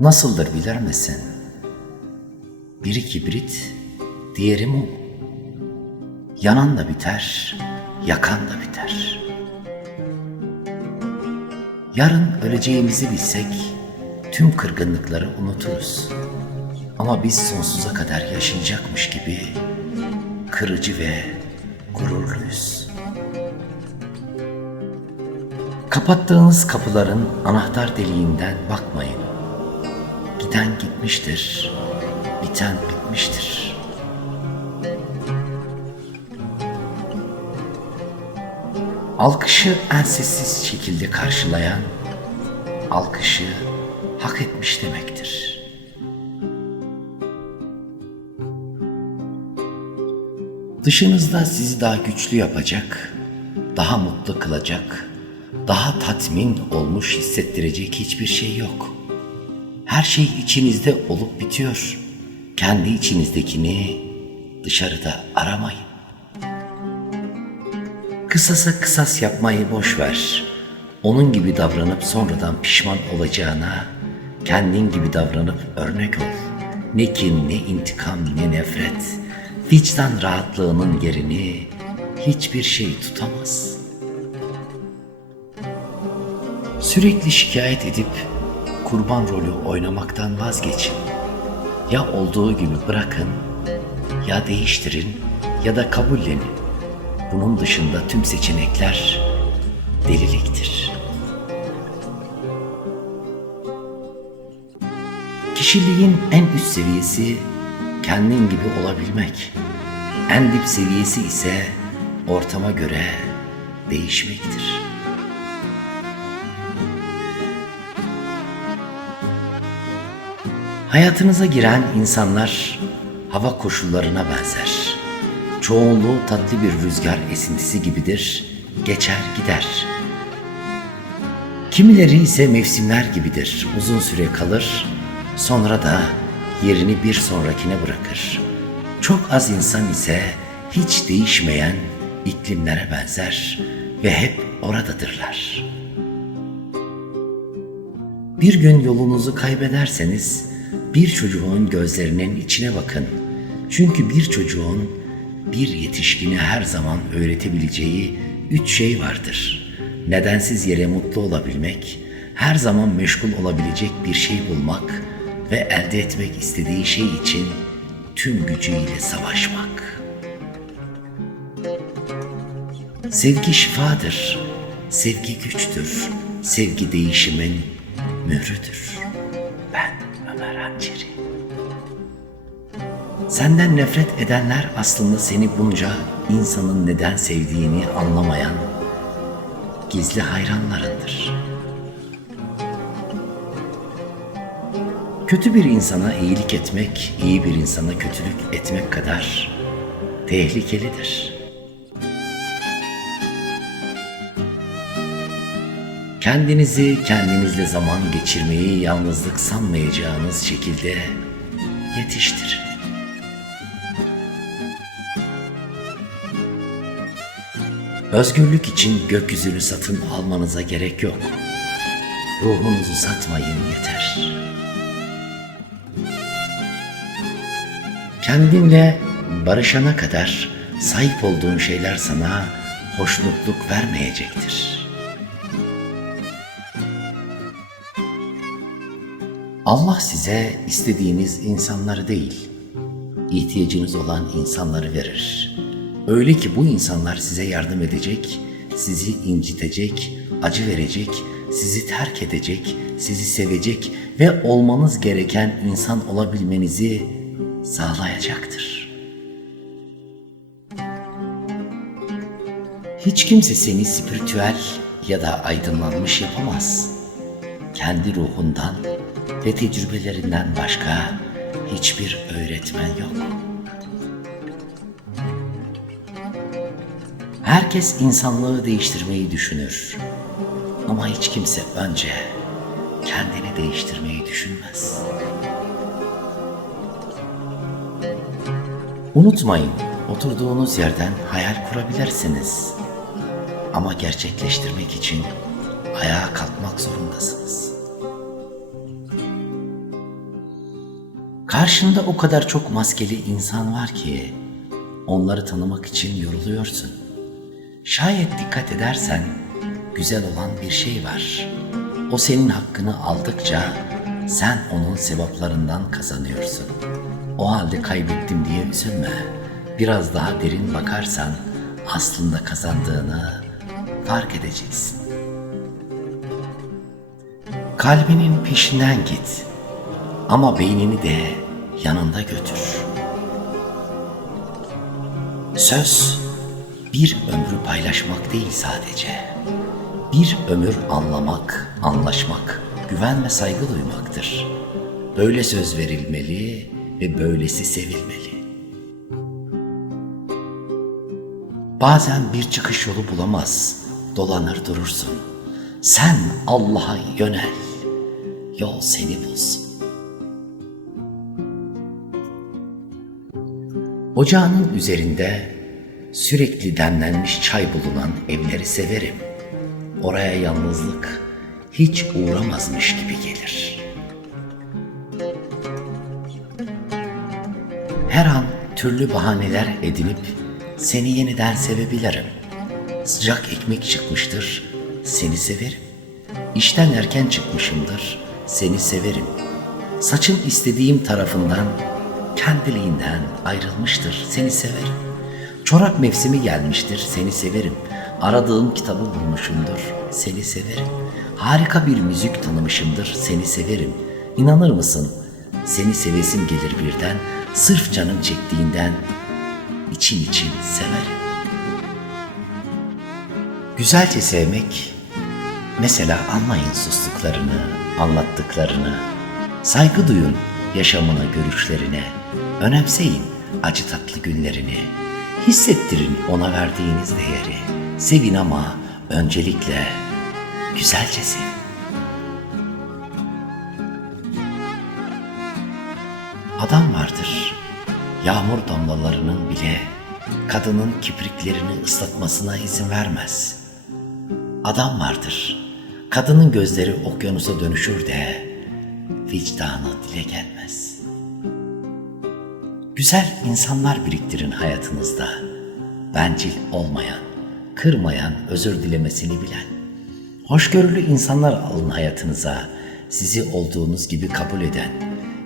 Nasıldır bilir misin? Biri kibrit, diğeri mum. Yanan da biter, yakan da biter. Yarın öleceğimizi bilsek tüm kırgınlıkları unuturuz. Ama biz sonsuza kadar yaşayacakmış gibi kırıcı ve gururluyuz. Kapattığınız kapıların anahtar deliğinden bakmayın. Giden gitmiştir, biten bitmiştir. Alkışı en şekilde karşılayan, alkışı hak etmiş demektir. Dışınızda sizi daha güçlü yapacak, daha mutlu kılacak, daha tatmin olmuş hissettirecek hiçbir şey yok. Her şey içinizde olup bitiyor. Kendi içinizdekini dışarıda aramayın. Kısasa kısas yapmayı boş ver. Onun gibi davranıp sonradan pişman olacağına kendin gibi davranıp örnek ol. Ne kin, ne intikam, ne nefret. Vicdan rahatlığının yerini hiçbir şey tutamaz. Sürekli şikayet edip kurban rolü oynamaktan vazgeçin. Ya olduğu gibi bırakın, ya değiştirin ya da kabullenin. Bunun dışında tüm seçenekler deliliktir. Kişiliğin en üst seviyesi kendin gibi olabilmek. En dip seviyesi ise ortama göre değişmektir. Hayatınıza giren insanlar hava koşullarına benzer. Çoğunluğu tatlı bir rüzgar esintisi gibidir, geçer gider. Kimileri ise mevsimler gibidir, uzun süre kalır, sonra da yerini bir sonrakine bırakır. Çok az insan ise hiç değişmeyen iklimlere benzer ve hep oradadırlar. Bir gün yolunuzu kaybederseniz bir çocuğun gözlerinin içine bakın. Çünkü bir çocuğun bir yetişkine her zaman öğretebileceği üç şey vardır. Nedensiz yere mutlu olabilmek, her zaman meşgul olabilecek bir şey bulmak ve elde etmek istediği şey için tüm gücüyle savaşmak. Sevgi şifadır, sevgi güçtür, sevgi değişimin mührüdür. Hançeri. Senden nefret edenler aslında seni bunca insanın neden sevdiğini anlamayan gizli hayranlarındır. Kötü bir insana iyilik etmek, iyi bir insana kötülük etmek kadar tehlikelidir. Kendinizi kendinizle zaman geçirmeyi yalnızlık sanmayacağınız şekilde yetiştirin. Özgürlük için gökyüzünü satın almanıza gerek yok. Ruhunuzu satmayın yeter. Kendinle barışana kadar sahip olduğun şeyler sana hoşnutluk vermeyecektir. Allah size istediğiniz insanları değil, ihtiyacınız olan insanları verir. Öyle ki bu insanlar size yardım edecek, sizi incitecek, acı verecek, sizi terk edecek, sizi sevecek ve olmanız gereken insan olabilmenizi sağlayacaktır. Hiç kimse seni spiritüel ya da aydınlanmış yapamaz. Kendi ruhundan ve tecrübelerinden başka hiçbir öğretmen yok. Herkes insanlığı değiştirmeyi düşünür. Ama hiç kimse önce kendini değiştirmeyi düşünmez. Unutmayın, oturduğunuz yerden hayal kurabilirsiniz. Ama gerçekleştirmek için ayağa kalkmak zorundasınız. Karşında o kadar çok maskeli insan var ki onları tanımak için yoruluyorsun. Şayet dikkat edersen güzel olan bir şey var. O senin hakkını aldıkça sen onun sevaplarından kazanıyorsun. O halde kaybettim diye üzülme. Biraz daha derin bakarsan aslında kazandığını fark edeceksin. Kalbinin peşinden git. Ama beynini de yanında götür. Söz bir ömrü paylaşmak değil sadece. Bir ömür anlamak, anlaşmak, güven ve saygı duymaktır. Böyle söz verilmeli ve böylesi sevilmeli. Bazen bir çıkış yolu bulamaz, dolanır durursun. Sen Allah'a yönel, yol seni bulsun. Ocağının üzerinde sürekli demlenmiş çay bulunan evleri severim. Oraya yalnızlık hiç uğramazmış gibi gelir. Her an türlü bahaneler edinip seni yeniden sevebilirim. Sıcak ekmek çıkmıştır, seni severim. İşten erken çıkmışımdır, seni severim. Saçın istediğim tarafından kendiliğinden ayrılmıştır, seni severim. Çorap mevsimi gelmiştir, seni severim. Aradığım kitabı bulmuşumdur, seni severim. Harika bir müzik tanımışımdır, seni severim. İnanır mısın? Seni sevesim gelir birden, sırf canım çektiğinden için için severim. Güzelce sevmek, mesela anlayın sustuklarını, anlattıklarını, saygı duyun yaşamına, görüşlerine, önemseyin acı tatlı günlerini, hissettirin ona verdiğiniz değeri, sevin ama öncelikle güzelce sevin. Adam vardır, yağmur damlalarının bile kadının kipriklerini ıslatmasına izin vermez. Adam vardır, kadının gözleri okyanusa dönüşür de vicdanı dile gelmez. Güzel insanlar biriktirin hayatınızda. Bencil olmayan, kırmayan, özür dilemesini bilen. Hoşgörülü insanlar alın hayatınıza. Sizi olduğunuz gibi kabul eden.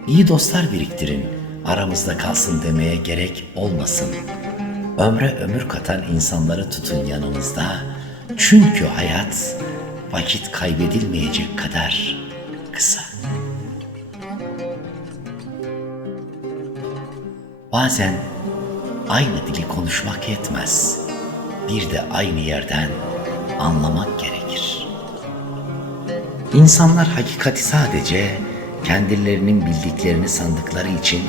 İyi dostlar biriktirin. Aramızda kalsın demeye gerek olmasın. Ömre ömür katan insanları tutun yanınızda. Çünkü hayat vakit kaybedilmeyecek kadar kısa. Bazen aynı dili konuşmak yetmez. Bir de aynı yerden anlamak gerekir. İnsanlar hakikati sadece kendilerinin bildiklerini sandıkları için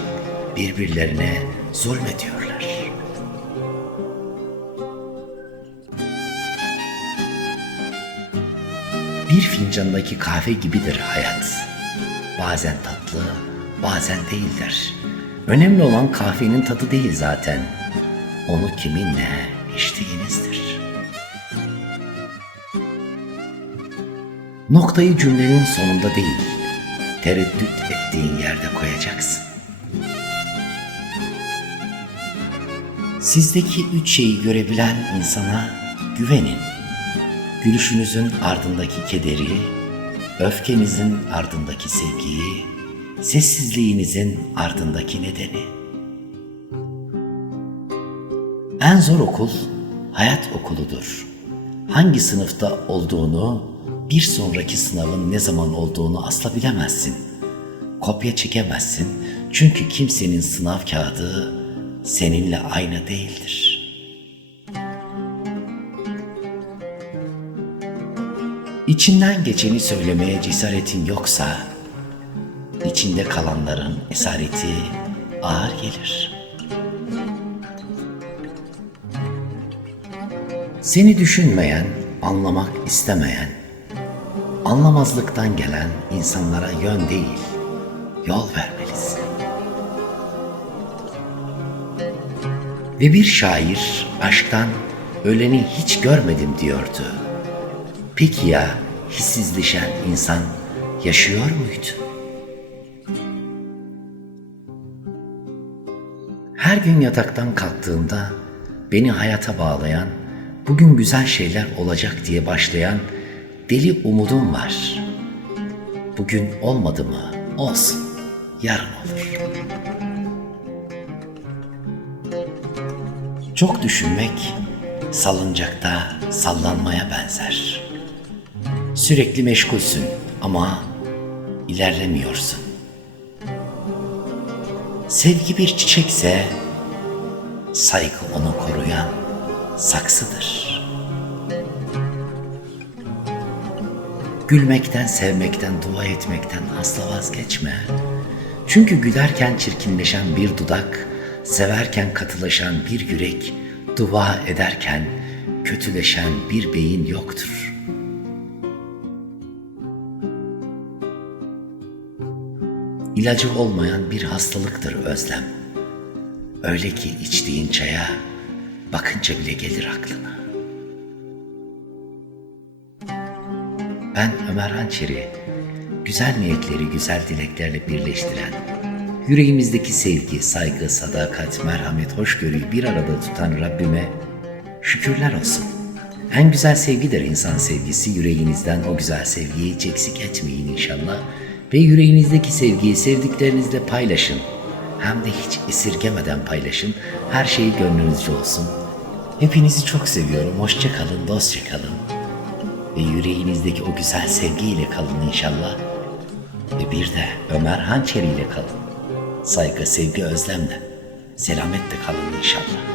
birbirlerine zulmediyorlar. Bir fincandaki kahve gibidir hayat. Bazen tatlı, bazen değildir. Önemli olan kahvenin tadı değil zaten. Onu kiminle içtiğinizdir. Noktayı cümlenin sonunda değil, tereddüt ettiğin yerde koyacaksın. Sizdeki üç şeyi görebilen insana güvenin. Gülüşünüzün ardındaki kederi, öfkenizin ardındaki sevgiyi, sessizliğinizin ardındaki nedeni. En zor okul hayat okuludur. Hangi sınıfta olduğunu, bir sonraki sınavın ne zaman olduğunu asla bilemezsin. Kopya çekemezsin çünkü kimsenin sınav kağıdı seninle aynı değildir. İçinden geçeni söylemeye cesaretin yoksa içinde kalanların esareti ağır gelir. Seni düşünmeyen, anlamak istemeyen, anlamazlıktan gelen insanlara yön değil, yol vermelisin. Ve bir şair aşktan öleni hiç görmedim diyordu. Peki ya hissizleşen insan yaşıyor muydu? Her gün yataktan kalktığımda beni hayata bağlayan, bugün güzel şeyler olacak diye başlayan deli umudum var. Bugün olmadı mı? Olsun. Yarın olur. Çok düşünmek salıncakta sallanmaya benzer. Sürekli meşgulsün ama ilerlemiyorsun. Sevgi bir çiçekse saygı onu koruyan saksıdır. Gülmekten, sevmekten, dua etmekten asla vazgeçme. Çünkü gülerken çirkinleşen bir dudak, severken katılaşan bir yürek, dua ederken kötüleşen bir beyin yoktur. İlacı olmayan bir hastalıktır özlem. Öyle ki içtiğin çaya bakınca bile gelir aklına. Ben Ömer Hançeri, güzel niyetleri güzel dileklerle birleştiren, yüreğimizdeki sevgi, saygı, sadakat, merhamet, hoşgörüyü bir arada tutan Rabbime şükürler olsun. En güzel sevgidir insan sevgisi. Yüreğinizden o güzel sevgiyi hiç eksik etmeyin inşallah. Ve yüreğinizdeki sevgiyi sevdiklerinizle paylaşın. Hem de hiç esirgemeden paylaşın. Her şey gönlünüzce olsun. Hepinizi çok seviyorum. Hoşça kalın, dostça kalın. Ve yüreğinizdeki o güzel sevgiyle kalın inşallah. Ve bir de Ömer Hançeri ile kalın. Saygı, sevgi, özlemle. Selametle kalın inşallah.